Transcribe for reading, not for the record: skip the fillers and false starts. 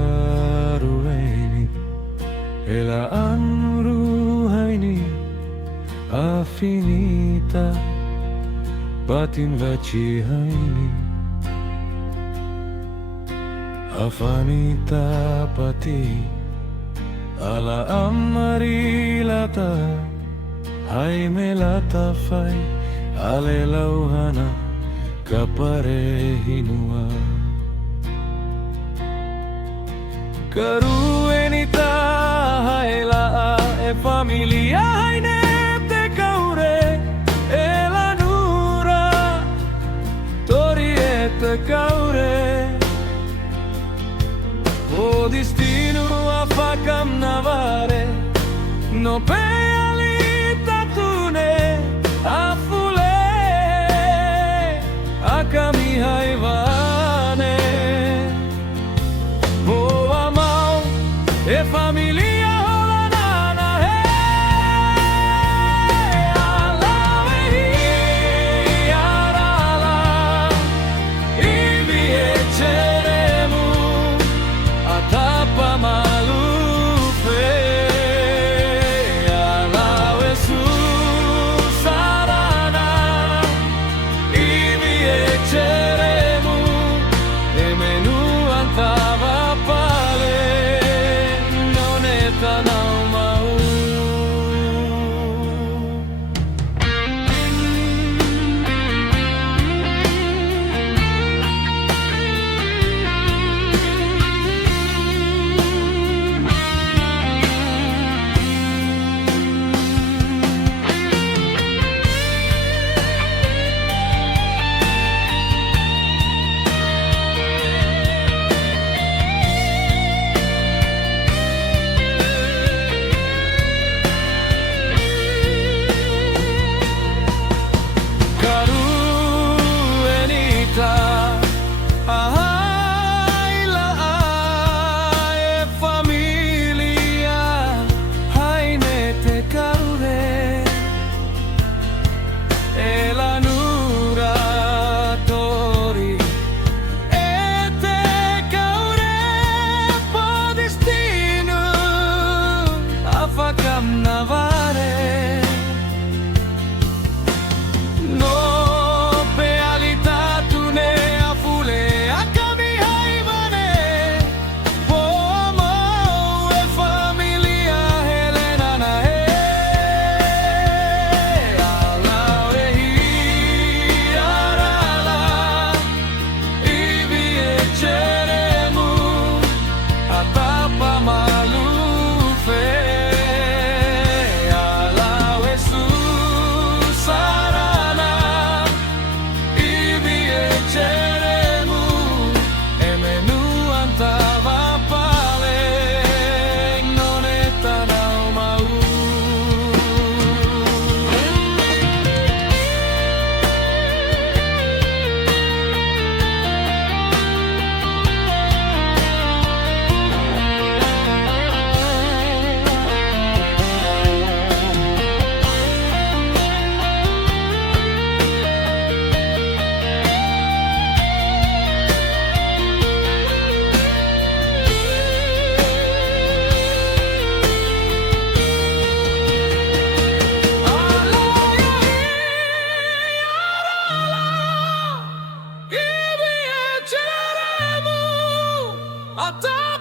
karueni elaan ruhaini afinita batin vachihaini afanita pati ala amarilata hai melata fai alelauhana kaparehinua karuenita haila e familia haine te kaure elanura tori e te kaure o destino a facam navare no pe alita tune a fule a kami haivane o amau e familia holanana he ala e arala ibi e ceremu atapa malufe ala e susarana ibi e ceremu e menu antava pale non è tanau mau karuenita haila e familia haine te kaure elanura tori e te kaure po destino a facam navare no pe alitatune a fule a kami haivane po amau e familia helenana he ala e arala ibi e ceremu atapa malufe ala e susarana ibi e ceremu e menu antava pale non è tanau mau ibi e ceremu atapa